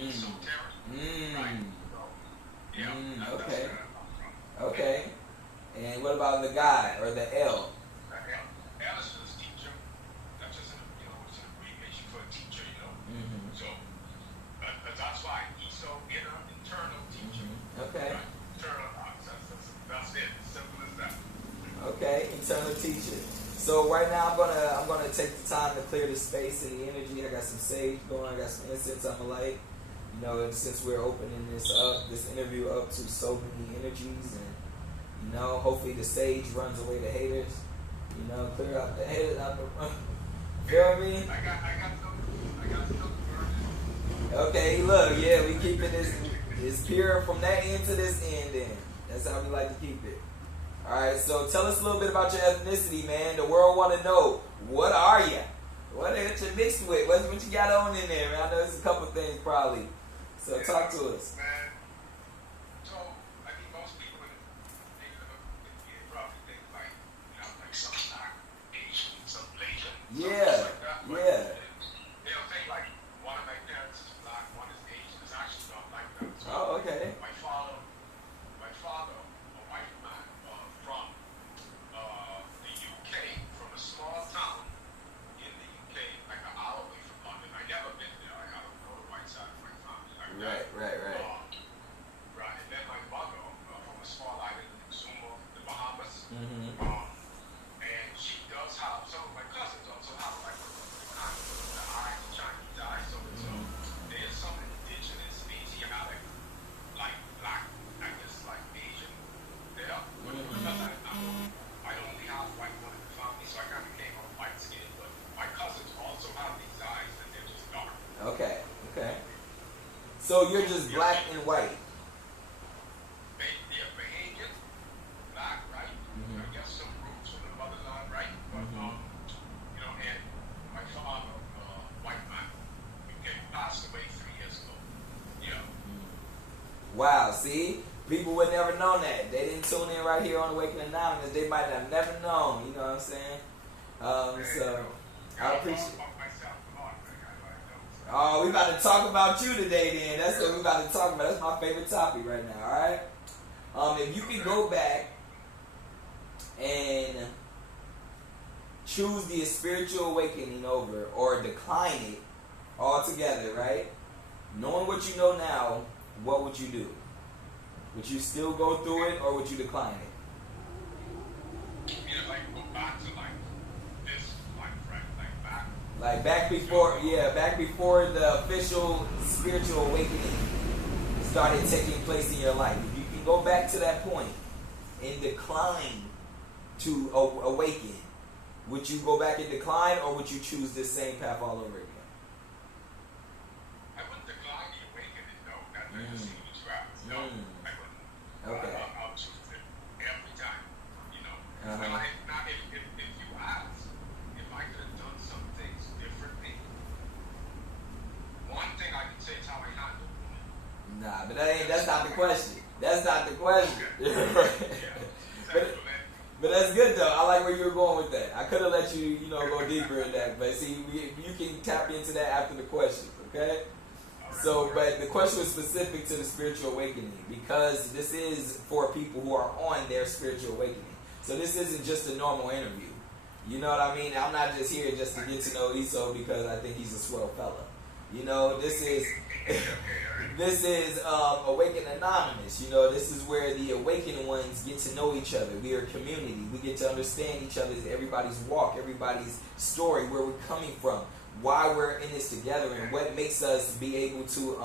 esoteric. Right. Mm. So, yeah, that's Okay. where that comes from. Okay. And what about the guy or the L? L is just teacher. That's just it's an abbreviation for a teacher. Mm-hmm. So that's why ESO, internal teacher. Okay. Right. Internal. That's it. Simple as that. Okay. Internal teacher. So right now I'm gonna take the time to clear the space and the energy. I got some sage going. I got some incense I'm gonna light. And since we're opening this interview up to so many energies, and hopefully the sage runs away the haters. Clear out the haters out the. Feel me? I got some burning. Okay, look, yeah, we keeping this. It's pure from that end to this end. Then that's how we like to keep it. All right, so tell us a little bit about your ethnicity, man. The world want to know, what are you? What are you mixed with? What you got on in there, man? I know there's a couple things probably. So talk to us. Man. So I think most people when they probably think like some black Asian, some Malaysian, Yeah, like that. But yeah. they'll think like one of my parents is black, one is Asian. It's actually not like that. So Oh, okay. my father, a white man from the UK, from a small town in the UK, like an hour away from London. I never been there. I don't know the white side of my family like that. Right. Right. And then my mother from a small island in Exuma, the Bahamas. Mm-hmm. And she does have some of my cousins also have like the eyes, the Chinese eyes. So it's there's some indigenous Asiatic, like black, I guess like Asian there. But because I only have white one in the family, so I kind of came up white skin. But my cousins also have these eyes and they're just dark. Okay. So you're just black and white. They're Bahamian, black, right? I guess some roots from the motherland, right? But and my father, white man, he passed away 3 years ago. Yeah. Wow, see? People would never know that. They didn't tune in right here on Awakening Anonymous. They might have never known, you know what I'm saying? So I appreciate. Oh, we about to talk about you today then. That's what we about to talk about. That's my favorite topic right now, alright? If you could go back and choose the spiritual awakening over or decline it altogether, right? Knowing what you know now, what would you do? Would you still go through it or would you decline it? Like go back to like this life, right? Like back. Like back before the official spiritual awakening started taking place in your life. If you can go back to that point and decline to awaken, would you go back and decline or would you choose this same path all over again? I wouldn't decline the awakening, no. That just seems too happens. No, I wouldn't. Okay. I'll choose it every time, Uh-huh. Now, if you ask if I could have done some things differently, one thing I can say is how I handle women. Nah, but that's not the question. That's not the question. Yeah. But that's good though. I like where you were going with that. I could have let you, go deeper in that. But see, you can tap into that after the question, okay? So, but the question was specific to the spiritual awakening because this is for people who are on their spiritual awakening. So this isn't just a normal interview. You know what I mean? I'm not just here just to get to know Eso because I think he's a swell fella. This is Awaken Anonymous. This is where the awakened ones get to know each other. We are a community. We get to understand each other's, everybody's walk, everybody's story, where we're coming from, why we're in this together, and what makes us be able to.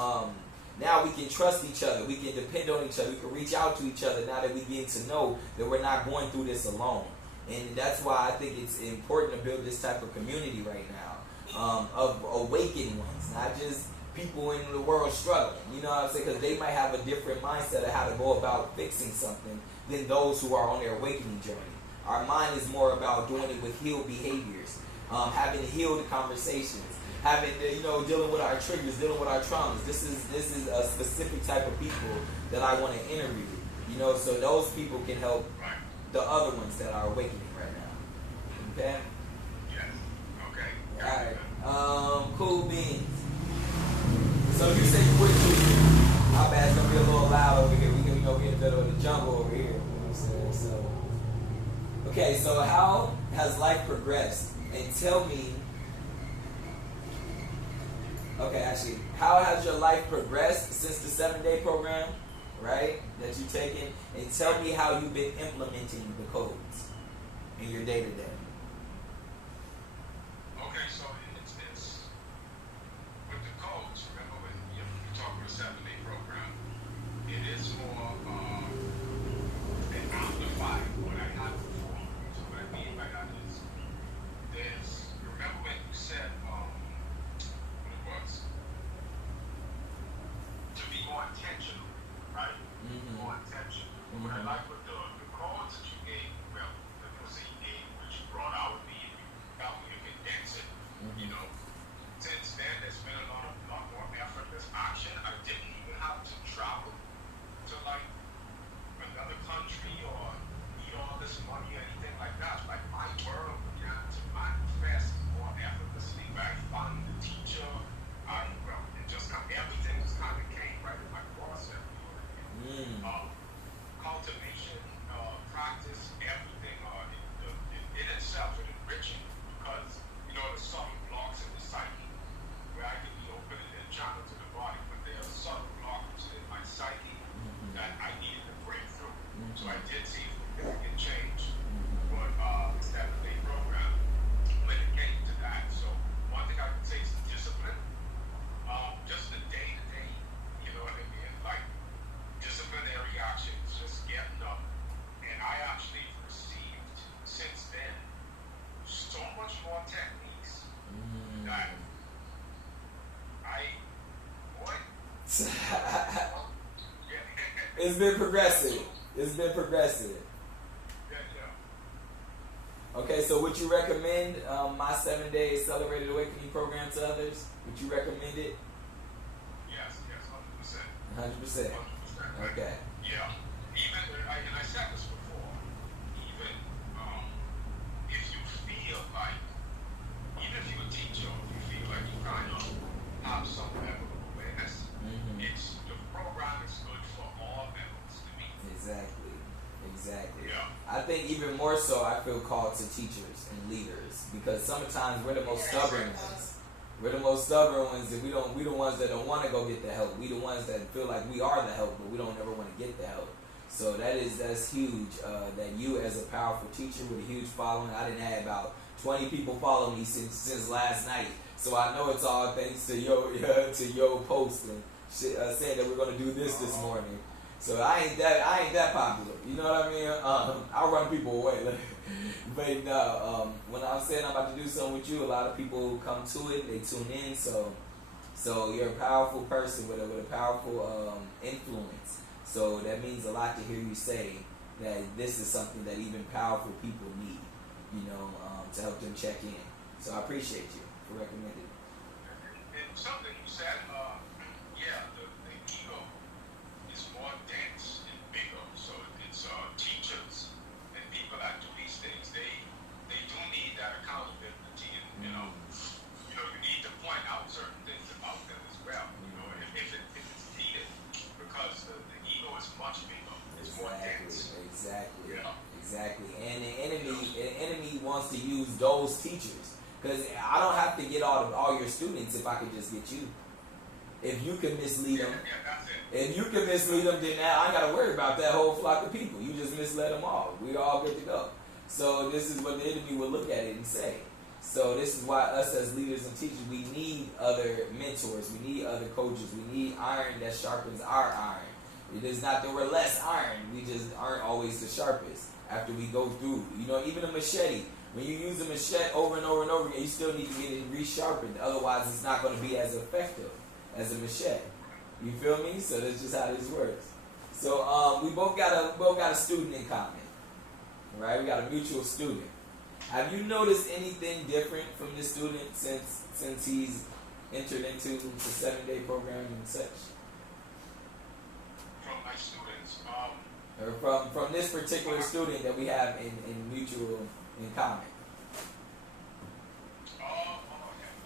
Now we can trust each other. We can depend on each other. We can reach out to each other now that we get to know that we're not going through this alone. And that's why I think it's important to build this type of community right now of awakened ones, not just people in the world struggling. You know what I'm saying? Because they might have a different mindset of how to go about fixing something than those who are on their awakening journey. Our mind is more about doing it with healed behaviors, having healed conversations, having dealing with our triggers, dealing with our traumas. This is a specific type of people that I want to interview. So those people can help the other ones that are awakening right now. Okay. Yes. Okay. All right. Cool beans. So you say you wouldn't do. My bad, it's gonna be a little loud over here. We in the middle of the jungle over here. You know what I'm saying? So, okay. So how has life progressed? And tell me. Okay, actually, how has your life progressed since the 7-day program, right? That you've taken, and tell me how you've been implementing the codes in your day to day. Okay, so it's with the codes. Remember when you talk about a 7-day program, it is more an amplified what I had before. So what I mean by that is remember when you said what it was to be more intentional, right? Mm-hmm. More intentional. Mm-hmm. What I like with the codes that you gave, well, the ones that you gave, which you brought out with me, and you helped me to condense it, you know. Since then, there's been a lot more effort, there's action. I didn't even have to travel to like another country or need all this money or anything like that. Like my world began to manifest more effortlessly. Where I found the teacher, it just everything just kind of came right in my doorstep. You know what I mean? Cultivation, practice, everything in itself is enriching because you know the subtle blocks in the psyche where I can be open and channel to the body, but there are subtle blocks in my psyche that I needed to break through. So I did see significant change, but the 7-day program when it came to that. So one thing I can say is discipline, just the day to day. You know what I mean? Like disciplinary actions, just getting up. And I actually received since then so much more techniques that It's been progressive. It's been progressive. Yeah. Okay, so would you recommend my 7-day Accelerated Awakening program to others? Would you recommend it? Yes, 100%. 100%. 100%. Okay. Yeah. Even, and I said this before, even if you feel like, even if you're a teacher, if you feel like you kind of have some level of awareness, the program is good for all levels to me. Exactly. Yeah. I think even more so, I feel called to teachers and leaders because sometimes we're the most stubborn ones. We're the most stubborn ones, and we the ones that don't want to go get the help. We the ones that feel like we are the help, but we don't ever want to get the help. So that's huge. That you as a powerful teacher with a huge following. I didn't have about 20 people follow me since last night. So I know it's all thanks to your post and saying that we're gonna do this morning. So I ain't that popular. You know what I mean? I'll run people away. But no, when I'm saying I'm about to do something with you, a lot of people come to it. They tune in. So you're a powerful person with a powerful influence. So that means a lot to hear you say that this is something that even powerful people need. To help them check in. So I appreciate you for recommending it. And something you said, the ego is more dense and bigger. So it's teachers and people that do these things. They do need that accountability, and you need to point out certain things about them as well. If it's needed, because the ego is much bigger. It's more dense. Exactly. Yeah. Exactly. And the enemy wants to use those teachers. Because I don't have to get all your students if I could just get you. If you can mislead them, that's it. if you can mislead them, then now I ain't got to worry about that whole flock of people. You just misled them all. We're all good to go. So this is what the enemy will look at it and say. So this is why us as leaders and teachers, we need other mentors. We need other coaches. We need iron that sharpens our iron. It is not that we're less iron. We just aren't always the sharpest after we go through. Even a machete. When you use a machete over and over and over again, you still need to get it resharpened. Otherwise, it's not going to be as effective as a machete. You feel me? So that's just how this works. So we both got a student in common, right? We got a mutual student. Have you noticed anything different from this student since he's entered into the 7-day program and such? From my students, or from this particular student that we have in mutual in common. Yeah.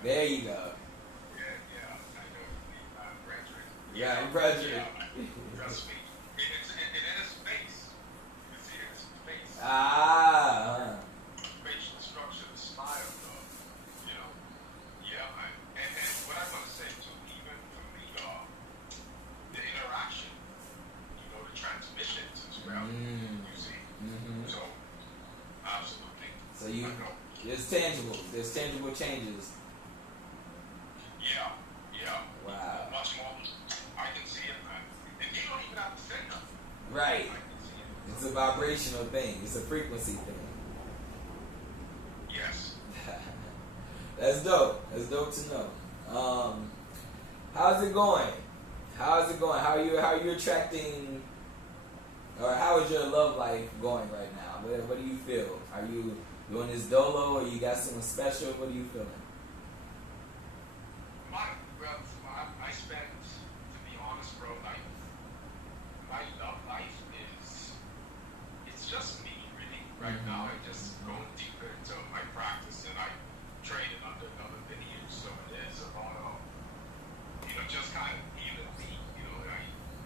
There you go. Yeah, I know. Yeah, Yeah, Roger. yeah, like, trust me. And in his face, you can see in his face, Ah. facial structure, the smile, you know. Yeah, man. And what I want to say too, even from the interaction, the transmissions as well, Mm. you see. Mm-hmm. So, absolutely. So you, I know. there's tangible. There's tangible changes. Yeah, yeah. Wow. Much more. I can see it, man. And you don't even have to say nothing. Right. I can see it. It's a vibrational thing. It's a frequency thing. Yes. That's dope. That's dope to know. How's it going? How's it going? How are you attracting, or how is your love life going right now? What do you feel? Are you doing this dolo, or you got someone special? What are you feeling? I spent, to be honest, bro, like, my love life it's just me, really. Right now, I just going deeper into my practice, and I train under another lineage, so it is about, just kind of healing me,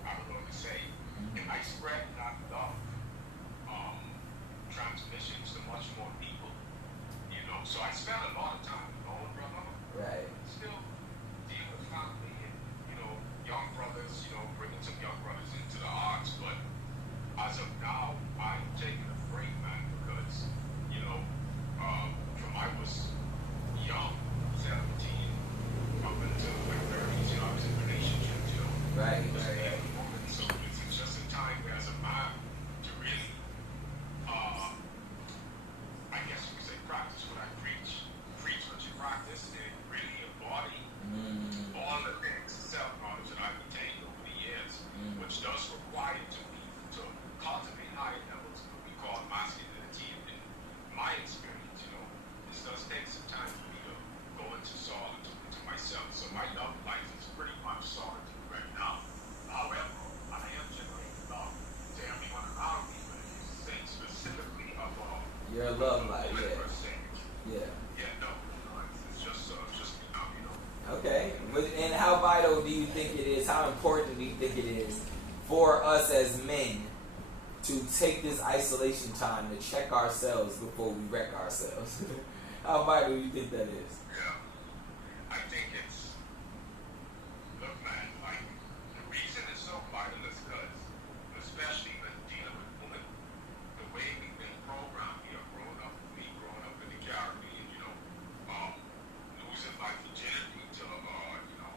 I don't know what to say. And I spread that love, transmissions to much more people, so I spend a lot of time alone, brother. Right. Still deal with family and, young brothers, bringing some young brothers into the arts. But as of now, I'm taking a break, man, because, from I was young, 17, up until my 30s, I was in relationships, Right. with a Right. woman. So it's just a time where as a man to really, I guess you could say, practice what I preach what you practice, and really embody all the things, self-knowledge that I've attained over the years, which does require to cultivate higher levels of what we call masculinity. And in my experience, this does take some time for me to go into solitude, into myself. So my love life is pretty much solitude right now. However, I am generating love to everyone around me, but if you say specifically about Your love life, woman yeah. per se, Yeah. no, it's just Okay. And how vital do you think it is? How important do you think it is for us as men to take this isolation time to check ourselves before we wreck ourselves? How vital do you think that is? Yeah. I think it's, look, man, like, the reason it's so vital is because, especially when dealing with women, the way we've been programmed here, growing up in the Caribbean, losing my virginity to,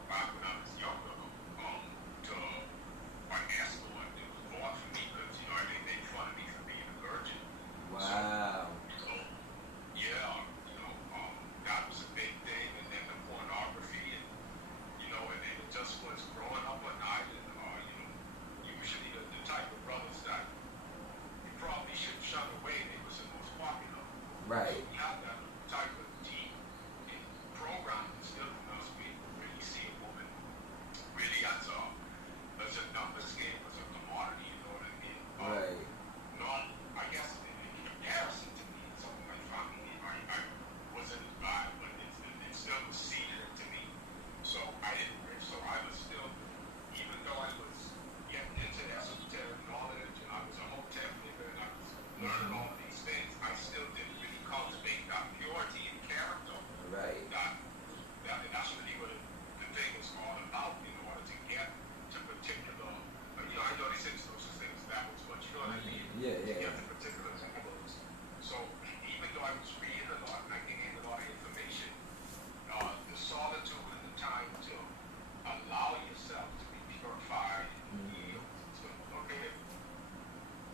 back when I was younger, to my escort. It was hard for me because, they made fun of me for being a virgin. Wow. So, yeah, that was a big thing. And then the pornography, and, and then it just was growing up at night, and, usually the type of brothers that you probably should shun away, they was the most popular. Right. So we had that type of deep programming instilled in us. We really see a woman really as a numbers game, as a commodity, you know what I mean? Right. Not, I guess, in comparison to me, some of my family, I wasn't as bad, but it still was seeded into me. So I didn't, so I was still, even though I was getting into esoteric knowledge, and I was a hotel nigga, and I was learning all of these things, I still didn't really cultivate that purity and character. Right. That's really what the thing is all about, in order to get to particular, I know they say no such thing as levels, but you know what I mean? Yeah, To yeah. get to particular levels. So even though I was reading a lot and I gained a lot of information, the solitude and the time to allow yourself to be purified and healed, okay?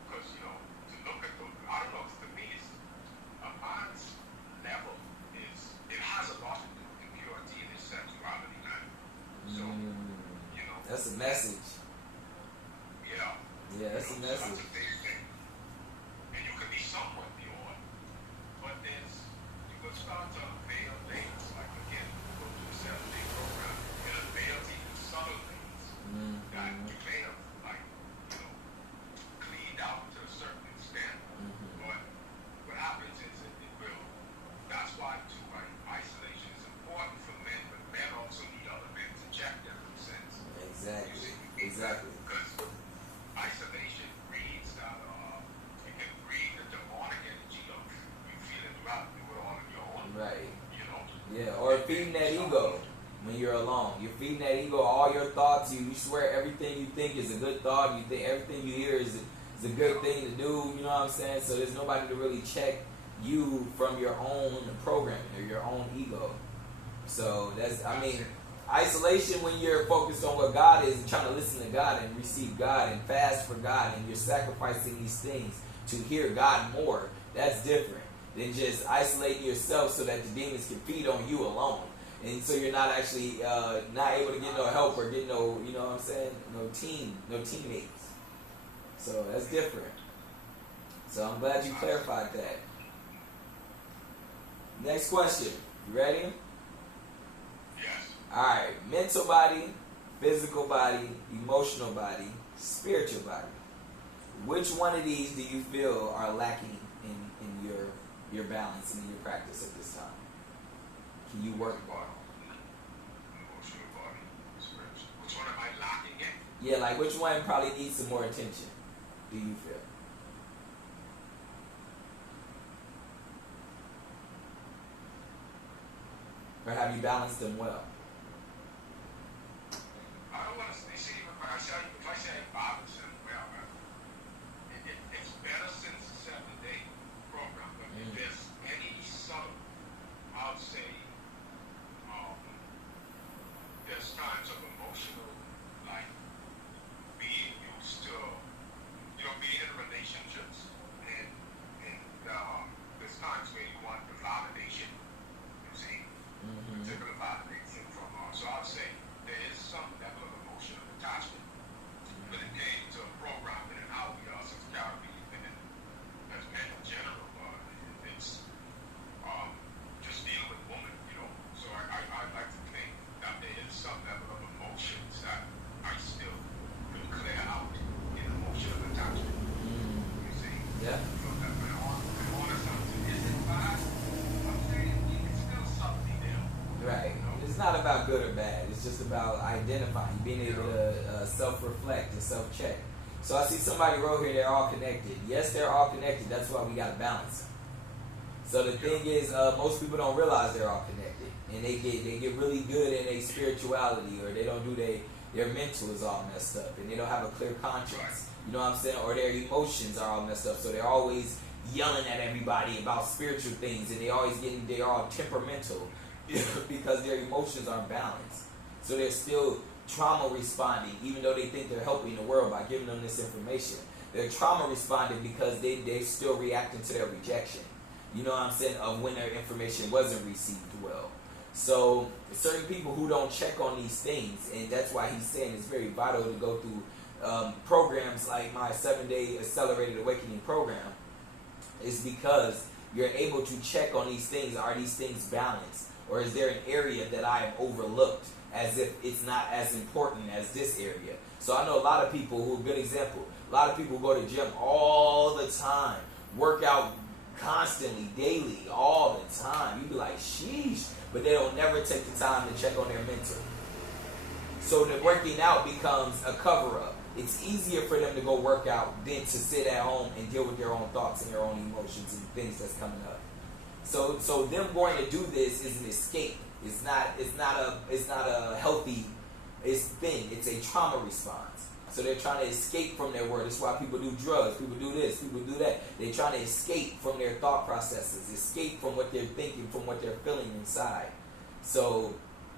Because, to look at the, I don't know, to me, it's a man's level it has a lot to do with the purity and his sexuality, man. So, That's a message. yeah. Yeah, that's a So message. that's a big thing. And you can be somewhat pure, but you could start to veil things, like, again, go to the 7-day program, and unveil even subtle things that you may have, like, cleaned out to a certain extent. But what happens is it will, that's why, too, right, isolation is important for men, but men also need other men to check them in a sense. Exactly. You see? You're feeding that ego all your thoughts. You swear everything you think is a good thought. You think everything you hear is a good thing to do. You know what I'm saying? So there's nobody to really check you from your own programming or your own ego. So isolation when you're focused on what God is and trying to listen to God and receive God and fast for God and you're sacrificing these things to hear God more, that's different than just isolating yourself so that the demons can feed on you alone. And so you're not actually not able to get no help or get no, you know what I'm saying, no teammates. So that's different. So I'm glad you clarified that. Next question. You ready? Yes. Alright. Mental body, physical body, emotional body, spiritual body. Which one of these do you feel are lacking in your balance and in your practice at this time? Can you work on? Emotional body, spiritual. Which one am I lacking in? Yeah, like which one probably needs some more attention, do you feel? Or have you balanced them well? I don't want to see if I say balance them well, it's better since the 7-day program. But if there's any subtle, I would say there's times of emotional, like being used to, being in relationships, and there's times where you want the validation, particular validation from, so I would say there is some level of emotional attachment. But it came to a program and how we are since Caribbean and as men in general, it's just dealing with women, So I like to think that there is some level of emotions that I still could clear out in emotional attachment. You see? Yeah. So that when on something isn't bad, I'm saying it's still something there. Right. It's not about good or bad. It's just about identifying, being able to self-reflect and self-check. So I see somebody wrote here, they're all connected. Yes, they're all connected. That's why we got to balance them. So the thing is, most people don't realize they're all connected. And they get really good in their spirituality, or they don't do their mental is all messed up. And they don't have a clear conscience. You know what I'm saying? Or their emotions are all messed up. So they're always yelling at everybody about spiritual things. And they're all temperamental. Because their emotions aren't balanced. So they're still trauma responding, even though they think they're helping the world by giving them this information. They're trauma responding because they're still reacting to their rejection. You know what I'm saying? Of when their information wasn't received well. So certain people who don't check on these things, and that's why he's saying it's very vital to go through programs like my 7-day Accelerated Awakening program, is because you're able to check on these things. Are these things balanced? Or is there an area that I have overlooked as if it's not as important as this area? So I know a lot of people who, good example, a lot of people go to gym all the time, work out constantly, daily, all the time. You be like, sheesh. But they don't never take the time to check on their mental. So the working out becomes a cover-up. It's easier for them to go work out than to sit at home and deal with their own thoughts and their own emotions and things that's coming up. So them going to do this is an escape. It's not a healthy thing. It's a trauma response. So they're trying to escape from their world. That's why people do drugs. People do this. People do that. They're trying to escape from their thought processes. Escape from what they're thinking, from what they're feeling inside. So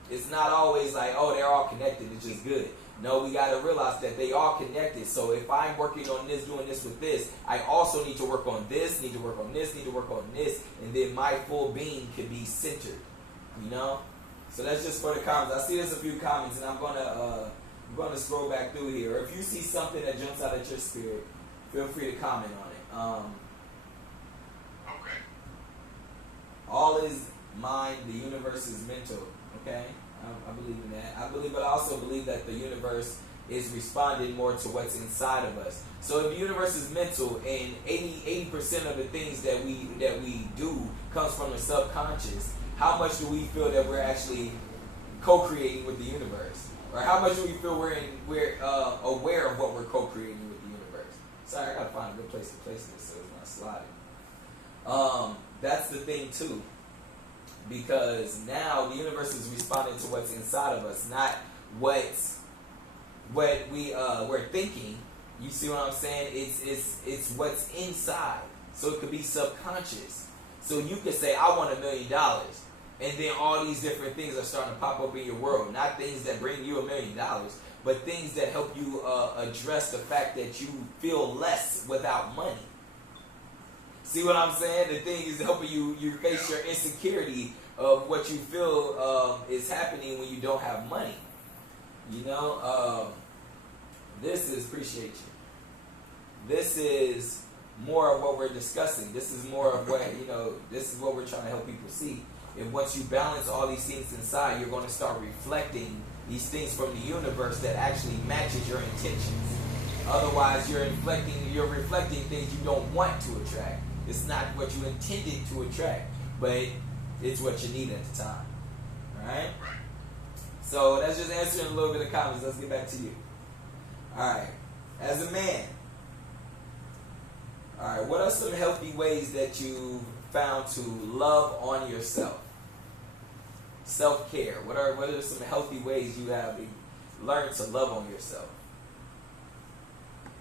it's not always like, oh, they're all connected. It's just good. No, we got to realize that they all connected. So if I'm working on this, doing this with this, I also need to work on this, need to work on this, need to work on this, and then my full being can be centered. You know? So that's just for the comments. I see there's a few comments, and I'm gonna scroll back through here. Or if you see something that jumps out at your spirit, feel free to comment on it. Okay. All is mind, the universe is mental. Okay? I believe in that. But I also believe that the universe is responding more to what's inside of us. So if the universe is mental and 80% of the things that we do comes from the subconscious, how much do we feel that we're actually co-creating with the universe? Or how much do we feel we're aware of what we're co-creating with the universe? Sorry, I gotta find a good place to place this so it's not sliding. That's the thing too. because now the universe is responding to what's inside of us, not what we're thinking. You see what I'm saying? It's what's inside. So it could be subconscious. So you could say, I want $1 million. And then all these different things are starting to pop up in your world. Not things that bring you $1 million, but things that help you address the fact that you feel less without money. See what I'm saying? The thing is helping you face your insecurity of what you feel is happening when you don't have money. You know, this is, appreciate you. This is more of what we're discussing. This is more of what, you know, this is what we're trying to help people see. And once you balance all these things inside, you're going to start reflecting these things from the universe that actually matches your intentions. Otherwise, you're reflecting things you don't want to attract. It's not what you intended to attract, but it's what you need at the time. All right? So that's just answering a little bit of comments. Let's get back to you. All right. As a man, all right, what are some healthy ways that you found to love on yourself? Self-care. What are some healthy ways you have learned to love on yourself?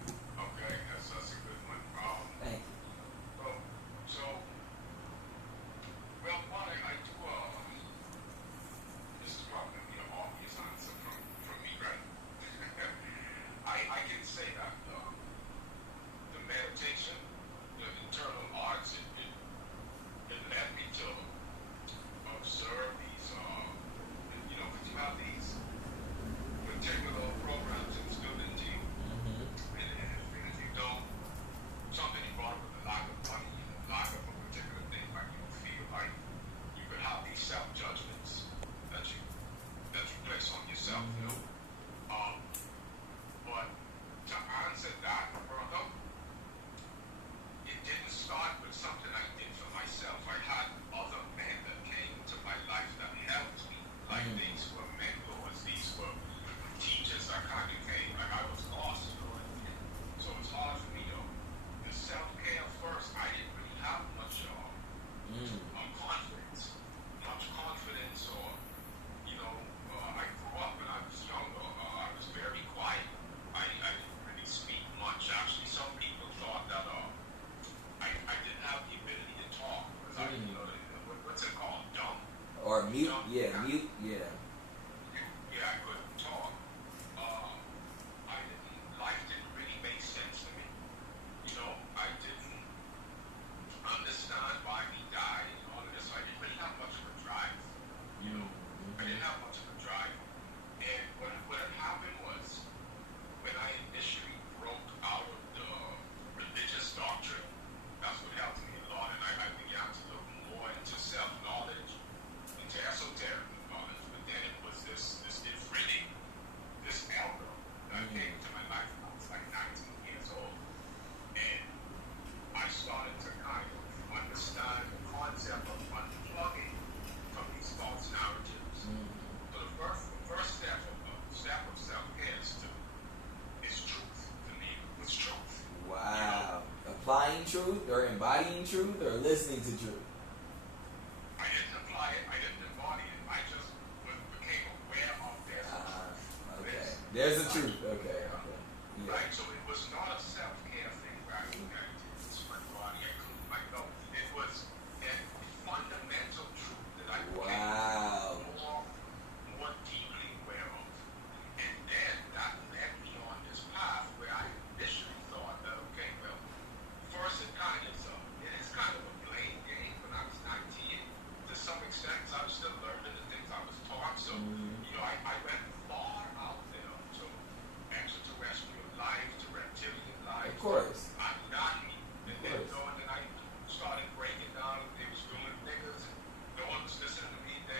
Okay, that's a good one. Thank you. Well, one, I do, this is probably going to be an obvious answer from me, right? I can say that the meditation, the internal arts, it led me to observe these, you know, because you have these particular programs instilled into you, and if you don't, something you brought up with the lack of money, lack of a particular thing, like you feel like you could have these self-judgments that you place on yourself, you know. But to answer that, brother, it didn't start with something I did for myself. I had other men that came into my life that helped me. Like these were mentors, these were teachers that kind of came. Like I was lost, you know. So it's hard for me to the self-care first. I didn't really have much confidence, or you know, I grew up when I was younger. I was very quiet. I didn't really speak much. Actually, some people thought that I didn't have the ability to talk because I didn't know what's it called, dumb. Or mute? Dumb. Yeah, mute. Yeah. Yeah, I couldn't talk. Life didn't really make sense to me. You know, I didn't understand why we died and all of this. I didn't really have much of a drive. You know, I didn't have much of a drive. And what had happened was when I initially broke out of the religious doctrine, that's what helped me a lot. And I began to look more into self-knowledge, into esoteric knowledge. But then it was this elder that came into my life when I was like 19 years old. And I started to kind of understand the concept of unplugging from these false narratives. So the first step of self-care is truth to me. It's truth. Wow. Applying truth or embodying truth or listening to truth? I didn't apply it. I didn't embody it. I just became aware of this. Okay. There's a truth. Okay. Yeah. Right? So it was not a self-care thing where I looked at it, it's my body, I clean my nose. It was a fundamental truth that I Wow. became more deeply aware of. And then that led me on this path where I initially thought that, okay, well, first it is kind of a blame game when I was 19. To some extent, 'cause I was still learning the things I was taught. So, you know, I went far out there to extraterrestrial life, to reptilian life. Of course. Anunnaki. And then I started breaking down. They was doing niggas, and no one was listening to me then.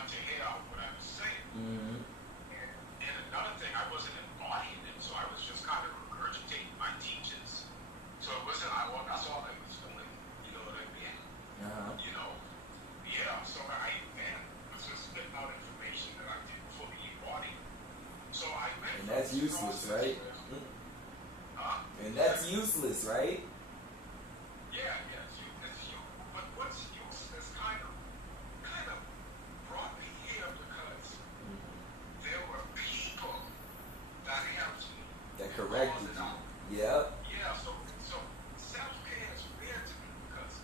want to hear what I was saying. Mm-hmm. And another thing, I wasn't embodying it, so I was just kind of regurgitating my teachings. So it wasn't, that's all I was doing. You know what I mean? Uh-huh. You know, yeah. So I was just spitting out information that I didn't fully embody. So I went. And that's useless, right? And that's useless, right? Yeah, yeah. It's you. But what's useless kind of brought me here because there were people that helped me. That corrected you. Yep. Yeah, so self-care is weird to me because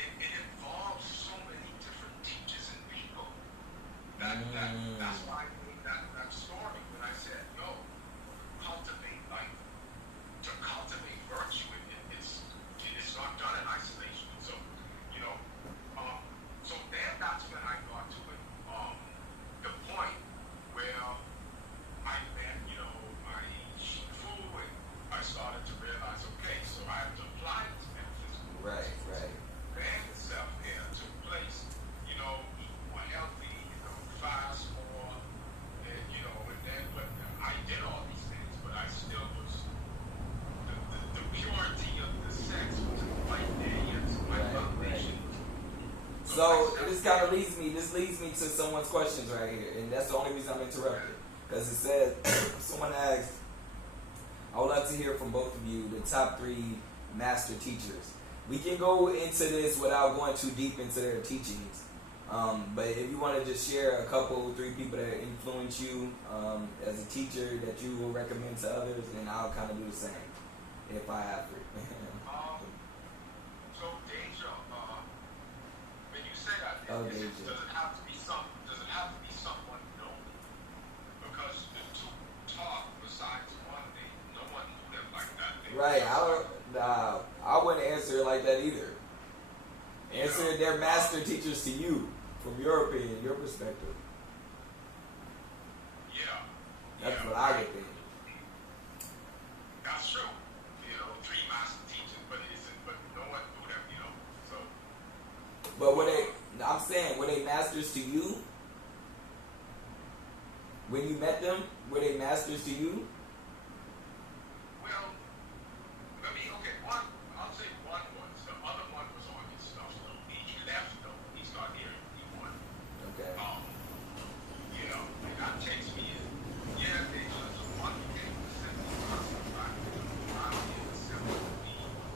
it involves so many different teachers and people. That's why I made that story when I said, yo, to cultivate virtue, it's not done in isolation. So, you know, so then that's when I got to it, the point where I met, you know, my shifu, and I started to realize, okay, so I have to apply this metaphysical. Right. Then the self-care took place, you know, eat more healthy, you know, fast more, and, you know, and then, but I did all these things, but I still was, the purity of the sex wasn't quite there yet, so my foundation was. So this kind of leads me to someone's questions right here, and that's the only reason I'm interrupted. Because it says, someone asked, I would love to hear from both of you, the top 3 master teachers. We can go into this without going too deep into their teachings. But if you want to just share a couple, 3 people that influence you as a teacher that you will recommend to others, then I'll kind of do the same if I have to. So Deja, when you say that, does it have to be someone known? Because the 2 talk besides one, no one knew them like that. Right, I wouldn't answer it like that either. Answer their master teachers to you, from your opinion, your perspective. Yeah. That's what I would think. That's true. You know, 3 master teachers, but no one knew them, you know. So. But were they masters to you? When you met them, were they masters to you? Well, I'll say one was. The other one was on his stuff. So he left though. He started here. He won. Okay. Yeah, and that takes me in. Yeah, they just one thing to send me concept back around here to send me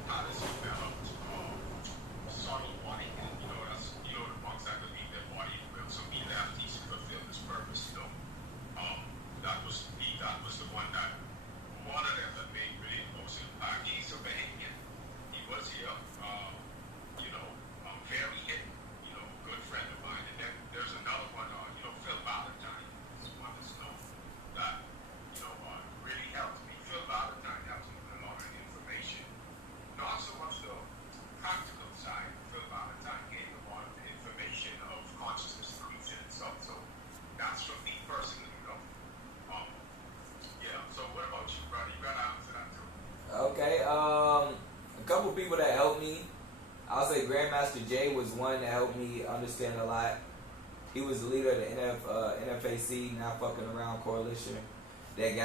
how this developed. Subtle wanting, and that's the monks that believe their body is real. So he left. He fulfilled his purpose. That was the one of them that made really most impact. He's a Bahamian. He was here, very hidden, good friend of mine. And then there's another one, Phil Valentine. This one that's known that, really helped me. Phil Valentine helped me with a lot of information. Not so much the practical side. Phil Valentine gave a lot of the information of consciousness creation and stuff. So that's for me personally. So what about you, brother? You gotta answer that too. Okay, a couple people that helped me. I'll say Grandmaster Jay was one that helped me understand a lot. He was the leader of the NFAC, Not Fucking Around Coalition. They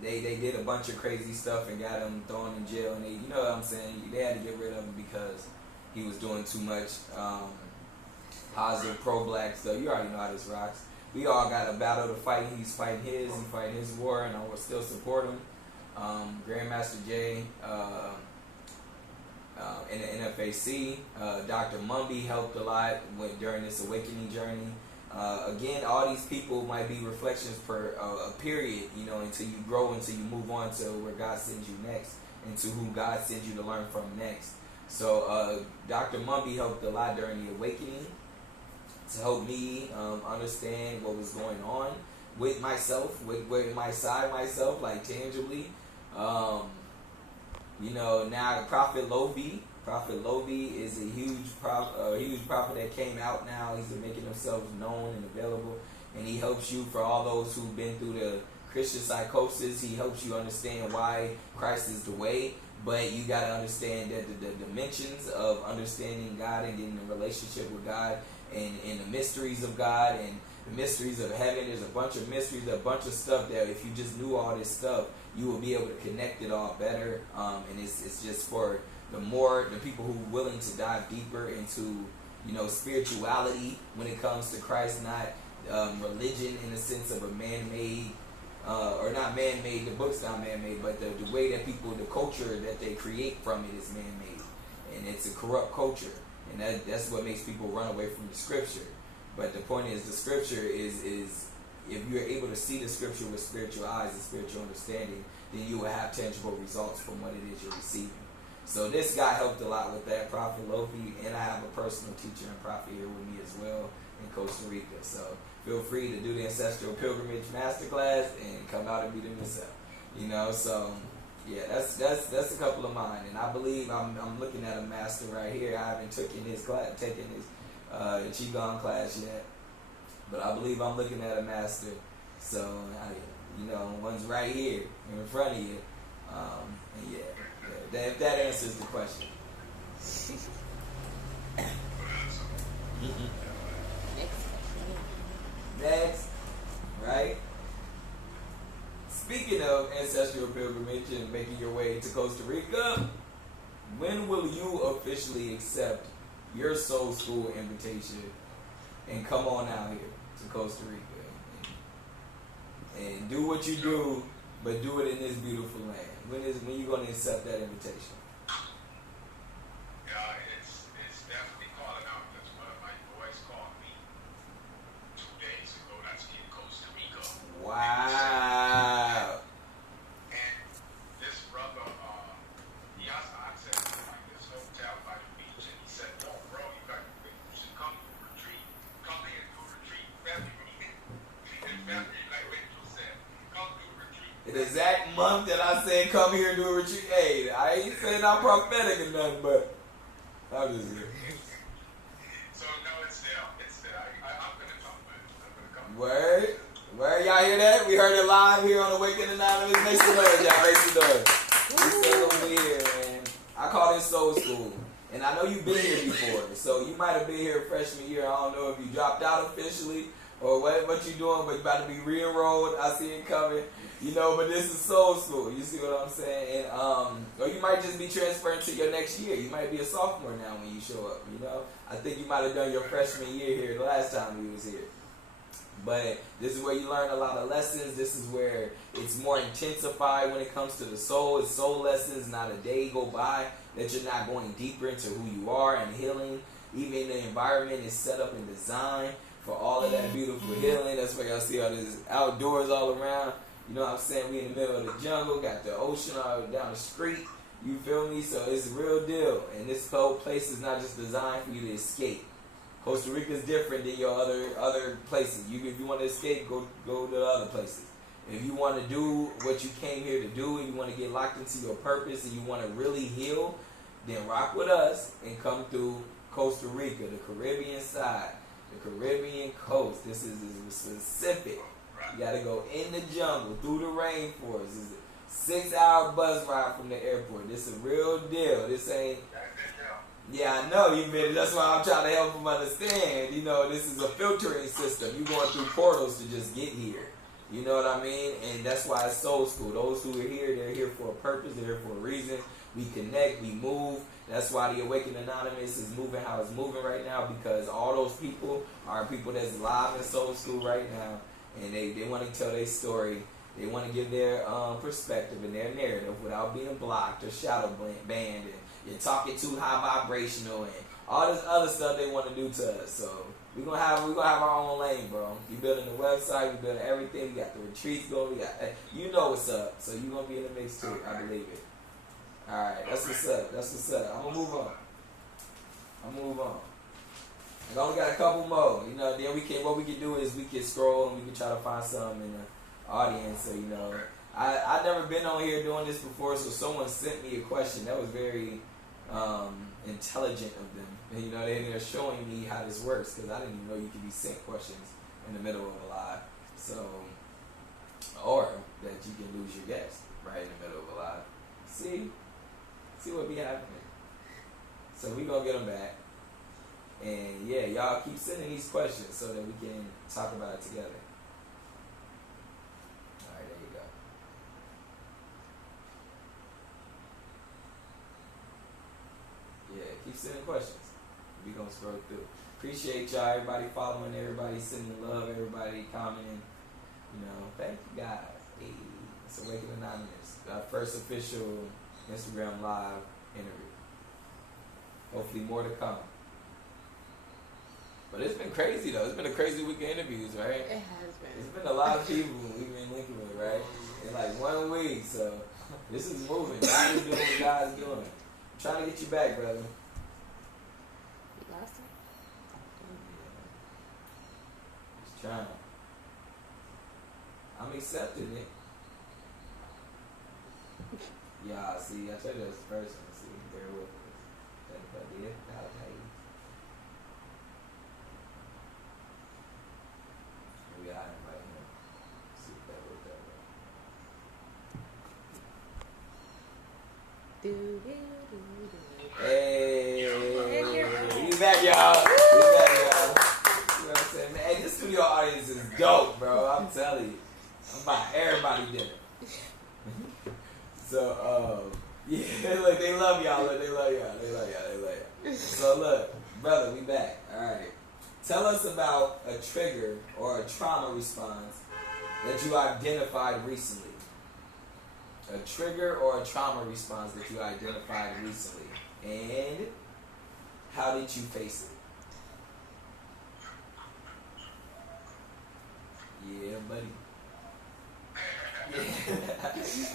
did a bunch of crazy stuff and got him thrown in jail. And you know what I'm saying? They had to get rid of him because he was doing too much positive pro-black stuff. You already know how this rocks. We all got a battle to fight. He's fighting his war, and I will still support him. Grandmaster Jay in the NFAC. Dr. Mumby helped a lot during this awakening journey. Again, all these people might be reflections per a period, until you grow, until you move on to where God sends you next, and to who God sends you to learn from next. So Dr. Mumby helped a lot during the awakening, to help me understand what was going on with myself, with my side myself, like tangibly. Now Prophet Lobi is a huge prophet that came out now. He's making himself known and available, and he helps you for all those who've been through the Christian psychosis. He helps you understand why Christ is the way. But you got to understand that the dimensions of understanding God and getting a relationship with God and the mysteries of God and the mysteries of heaven. There's a bunch of mysteries, a bunch of stuff that if you just knew all this stuff, you will be able to connect it all better. And it's just for the people who are willing to dive deeper into, spirituality when it comes to Christ, not religion in the sense of a man-made, or not man-made, the book's not man-made, but the way that people, the culture that they create from it is man-made. And it's a corrupt culture. And that's what makes people run away from the scripture. But the point is, the scripture is if you're able to see the scripture with spiritual eyes and spiritual understanding, then you will have tangible results from what it is you're receiving. So this guy helped a lot with that, Prophet Lofi, and I have a personal teacher and prophet here with me as well in Costa Rica. So feel free to do the Ancestral Pilgrimage Masterclass and come out and meet him yourself. So yeah, that's a couple of mine, and I believe I'm looking at a master right here. I haven't taken his Qigong class yet, but I believe I'm looking at a master. So one's right here in front of you, and yeah. If that answers the question. Next, right? Speaking of ancestral pilgrimage and making your way to Costa Rica, when will you officially accept your Soul School invitation and come on out here to Costa Rica and do what you do, but do it in this beautiful land? When you going to accept that invitation? Yeah, it's definitely calling out because one of my boys called me 2 days ago. That's in Costa Rica. Wow. And this brother, he asked, I said, like this hotel by the beach, and he said, "Yo, bro, you should come to retreat. Come here and do retreat February." In February, like what you said, come do retreat. The exact month that I said come here and do a retreat. Hey, I ain't saying I'm prophetic or nothing, but I'm just here. So no, it's there. I'm gonna come, man. Word, y'all hear that? We heard it live here on Awaken Anonymous. Make some noise, y'all. Make some noise. We still gonna be here, man. I call this Soul School, and I know you've been here before, so you might have been here freshman year. I don't know if you dropped out officially or what you doing, but you about to be re-enrolled. I see it coming. But this is Soul School. You see what I'm saying? And or you might just be transferring to your next year. You might be a sophomore now when you show up. I think you might have done your freshman year here the last time we was here. But this is where you learn a lot of lessons. This is where it's more intensified when it comes to the soul. It's soul lessons. Not a day go by that you're not going deeper into who you are and healing. Even the environment is set up and designed for all of that beautiful healing. That's why y'all see all this outdoors all around. You know what I'm saying? We in the middle of the jungle, got the ocean all down the street. You feel me? So it's a real deal. And this whole place is not just designed for you to escape. Costa Rica is different than your other places. If you want to escape, go to the other places. If you want to do what you came here to do, and you want to get locked into your purpose, and you want to really heal, then rock with us and come through Costa Rica, the Caribbean side, the Caribbean coast. This is specific. You gotta go in the jungle, through the rainforest. It's a 6-hour bus ride from the airport. This is a real deal. This ain't... Yeah, I know you been. That's why I'm trying to help them understand. This is a filtering system. You're going through portals to just get here. You know what I mean? And that's why it's Soul School. Those who are here, they're here for a purpose. They're here for a reason. We connect. We move. That's why the Awaken Anonymous is moving how it's moving right now, because all those people are people that's live in Soul School right now. And they want to tell their story. They want to give their perspective and their narrative without being blocked or shadow banned. And you're talking too high vibrational and all this other stuff they want to do to us. So we're gonna have our own lane, bro. We building the website. We building everything. We got the retreats going. We got what's up. So you're gonna be in the mix too. I believe it. All right, that's what's up. I'm gonna move on. I only got a couple more. Then what we can do is we can scroll and we can try to find some in the audience. So I've never been on here doing this before, so someone sent me a question that was very intelligent of them. And they're showing me how this works, because I didn't even know you could be sent questions in the middle of a live. So, or that you can lose your guest right in the middle of a live. See what be happening. So we gonna get them back. And yeah, y'all keep sending these questions so that we can talk about it together. All right, there you go. Yeah, keep sending questions. We gonna scroll through. Appreciate y'all, everybody following, everybody sending love, everybody commenting. You know, thank you guys. Hey, it's Awaken Anonymous, our first official Instagram live interview. Hopefully more to come. But it's been crazy though. It's been a crazy week of interviews, right? It has been. It's been a lot of people we've been linking with, right? In like 1 week, so this is moving. God is doing what God is doing. I'm trying to get you back, brother. You lost it? Just trying. I'm accepting it. Yeah, see, I told you that's the first one. See, bear with us. Maybe I invite him. See if that worked out. Hey, you back, y'all. You back, y'all. You know what I'm saying, man? Hey, this studio audience is dope, bro. I'm telling you. I'm buying everybody dinner. So, yeah, look, they love y'all. Look, they love y'all. So, look, brother, we back. All right. Tell us about a trigger or a trauma response that you identified recently. A trigger or a trauma response that you identified recently. And how did you face it? Yeah, buddy. It's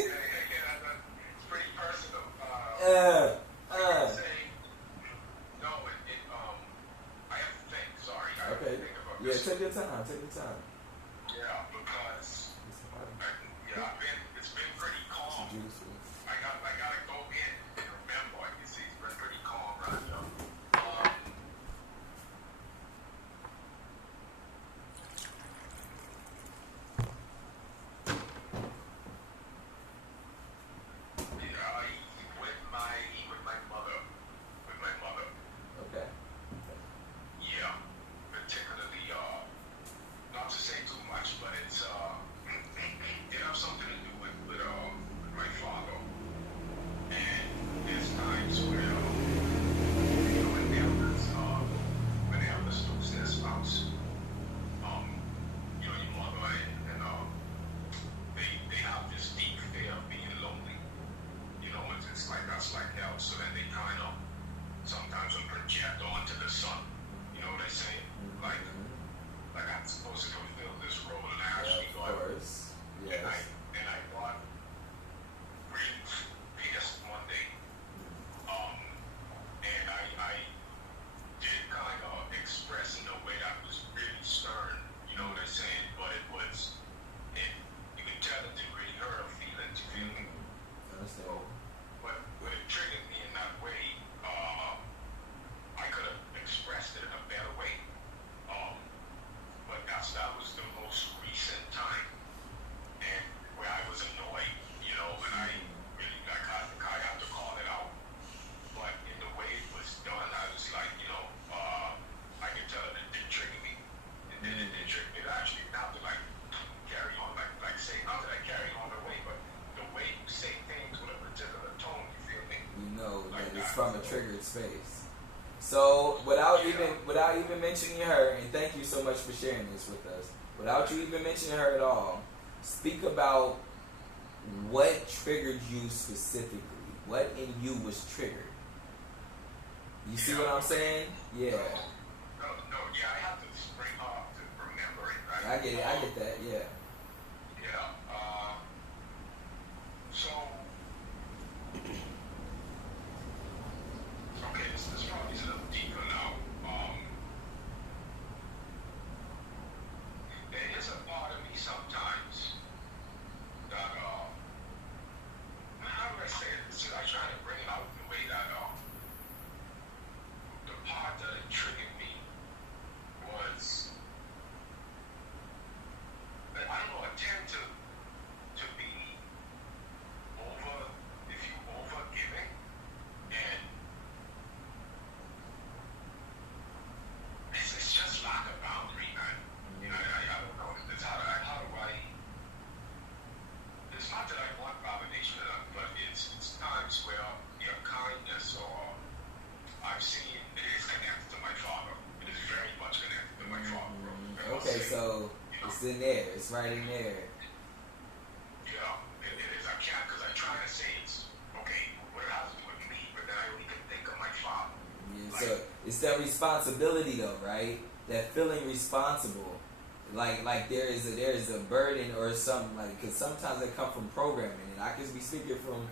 pretty personal. Uh, I can say, no, I have to think, sorry. I have to Okay. think about Yeah, this. take your time. Take your time. Yeah, because it's been pretty calm. I gotta go in and remember. You see, it's been pretty calm right now. With my mother. Okay. Yeah, particularly, not to say too much, but it's, it has something to do with my father. And there's times where, you know, when elders lose their spouse, you know, your mother and they have this deep fear of being lonely. You know, it's like that's like hell. So then they kind of sometimes will project onto the son. You know what I say? Like I'm supposed to fulfill this role, and I actually Of got, course. Yes. and I got really pissed one day. And I did kind of express in a way that was really stern. You know what I'm saying? But you can tell it didn't really hurt her feelings. You feel me? Understand. But when it triggered me in that way, I could have expressed it in a better way. But that was the most recent time, and where I was annoyed, you know, and I really I had to call it out. But in the way it was done, I was like, you know, I can tell it didn't trigger me. It didn't trigger me. It actually not to like carry on, like say, not that I carry on the way, but the way you say things with a particular tone, you feel me? You know Like that it's that. from a triggered space. So without even mentioning her, and thank you so much for sharing this with us. Without you even mentioning her at all, speak about what triggered you specifically. What in you was triggered? You see what I'm saying? Yeah. No, yeah, I have to spring off to remember it, right? I get it. I get that. Yeah. Yeah. So, okay, this probably is a little deeper now. There is a part of me sometimes that, how do I say it? I try to bring it out in a way that, the part that it triggered me was, I don't It's in there. It's right in there. Yeah, it is. I can't because I try to say it's okay. What it has to do with me, but then I only can think of my father. Yeah, so it's that responsibility though, right? That feeling responsible. Like there is a burden or something, like, because sometimes it comes from programming, and I can be speaking from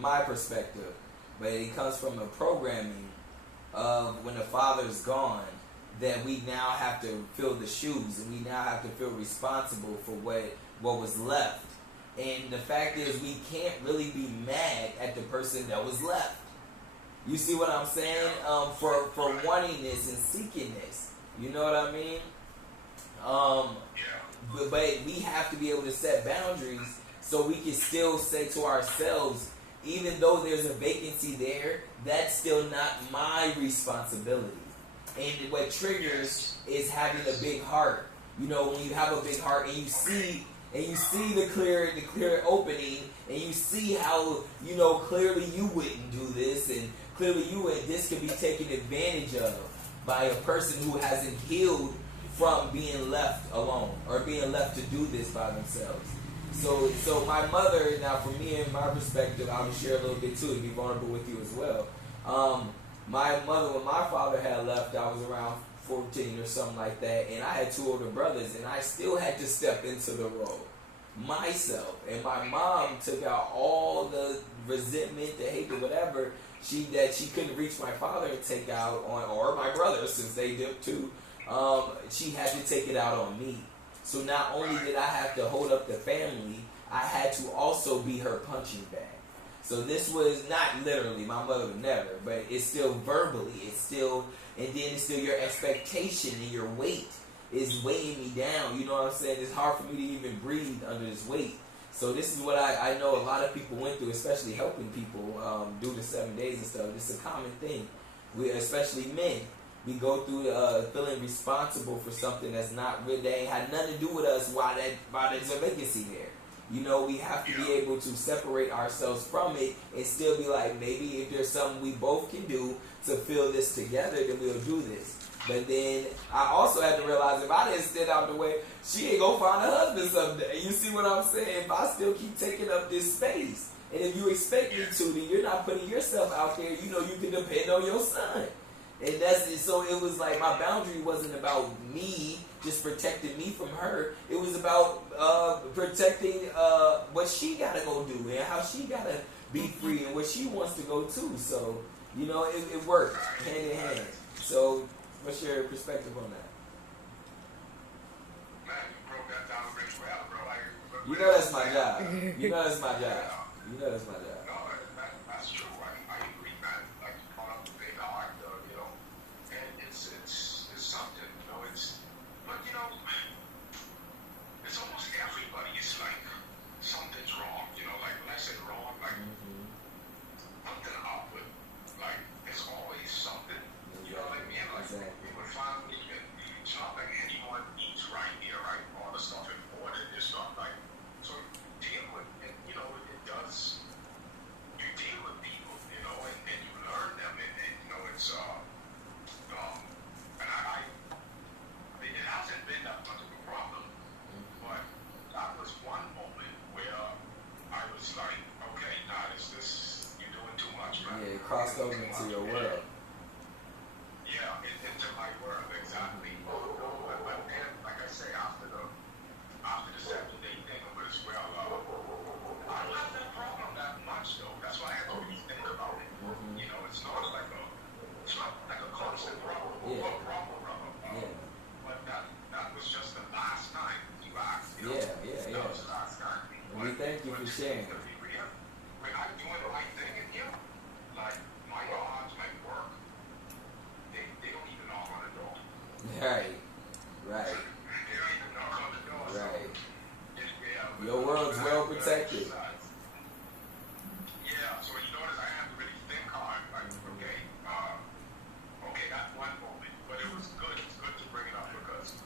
my perspective, but it comes from a programming of when the father's gone, that we now have to fill the shoes, and we now have to feel responsible for what was left. And the fact is, we can't really be mad at the person that was left. You see what I'm saying? For wanting this and seeking this. You know what I mean? But we have to be able to set boundaries so we can still say to ourselves, even though there's a vacancy there, that's still not my responsibility. And what triggers is having a big heart. You know, when you have a big heart and you see the clear opening, and you see how, you know, clearly you wouldn't do this, and clearly this could be taken advantage of by a person who hasn't healed from being left alone or being left to do this by themselves. So my mother, now for me and my perspective, I will share a little bit too, to be vulnerable with you as well. My mother, when my father had left, I was around 14 or something like that, and I had 2 older brothers, and I still had to step into the role myself. And my mom took out all the resentment, the hate, whatever she couldn't reach my father and take out on, or my brothers, since they dipped too. She had to take it out on me. So not only did I have to hold up the family, I had to also be her punching bag. So this was not literally, my mother would never, but it's still verbally, and then it's still your expectation and your weight is weighing me down. You know what I'm saying? It's hard for me to even breathe under this weight. So this is what I know a lot of people went through, especially helping people do the 7 days and stuff. It's a common thing. We, especially men, we go through feeling responsible for something that's not really, that ain't had nothing to do with us while there's a vacancy there. You know, we have to be able to separate ourselves from it and still be like, maybe if there's something we both can do to fill this together, then we'll do this. But then I also had to realize, if I didn't stand out the way, she ain't gonna find a husband someday. You see what I'm saying? If I still keep taking up this space, and if you expect me to, then you're not putting yourself out there. You know, you can depend on your son. And that's it. So it was like my boundary wasn't about me just protecting me from her. It was about protecting what she gotta go do and how she gotta be free and where she wants to go too. So, you know, it worked hand in hand. So what's your perspective on that? Man, you broke that down pretty well, bro. You know that's my job. You know that's my job. You know that's my job. No, that's true. I agree, man. Like, on a big heart, you know, and it's something, you know, but you know, it's almost everybody. It's like something's wrong, you know, like when I say wrong, like something up with, like, there's always something, you know what I mean? Like, we would find, it's not like anyone eats right here, right? All the stuff imported, this stuff, like, so deal with it, you know, it does, you deal with people, you know, and you learn them, and you know, it's, and I mean, it hasn't been that much of a problem, but that was one moment where I was like, okay, nah, you're doing too much, man. Yeah, it crossed over into your world. Yeah, into my world, exactly. But then, like I say, after the 7-day thing of it as well, I don't have that problem that much, though. That's why I had to really think about it. You know, it's not like a constant problem. Yeah. But that was just the last time you asked. You know? Yeah. That was the last time. We thank you for sharing. To be real, when I'm doing the right thing in here, like my odds, my work, they don't even knock on the door. Right. They don't even knock on the door. Right. So, Your world's well protected. Exercise.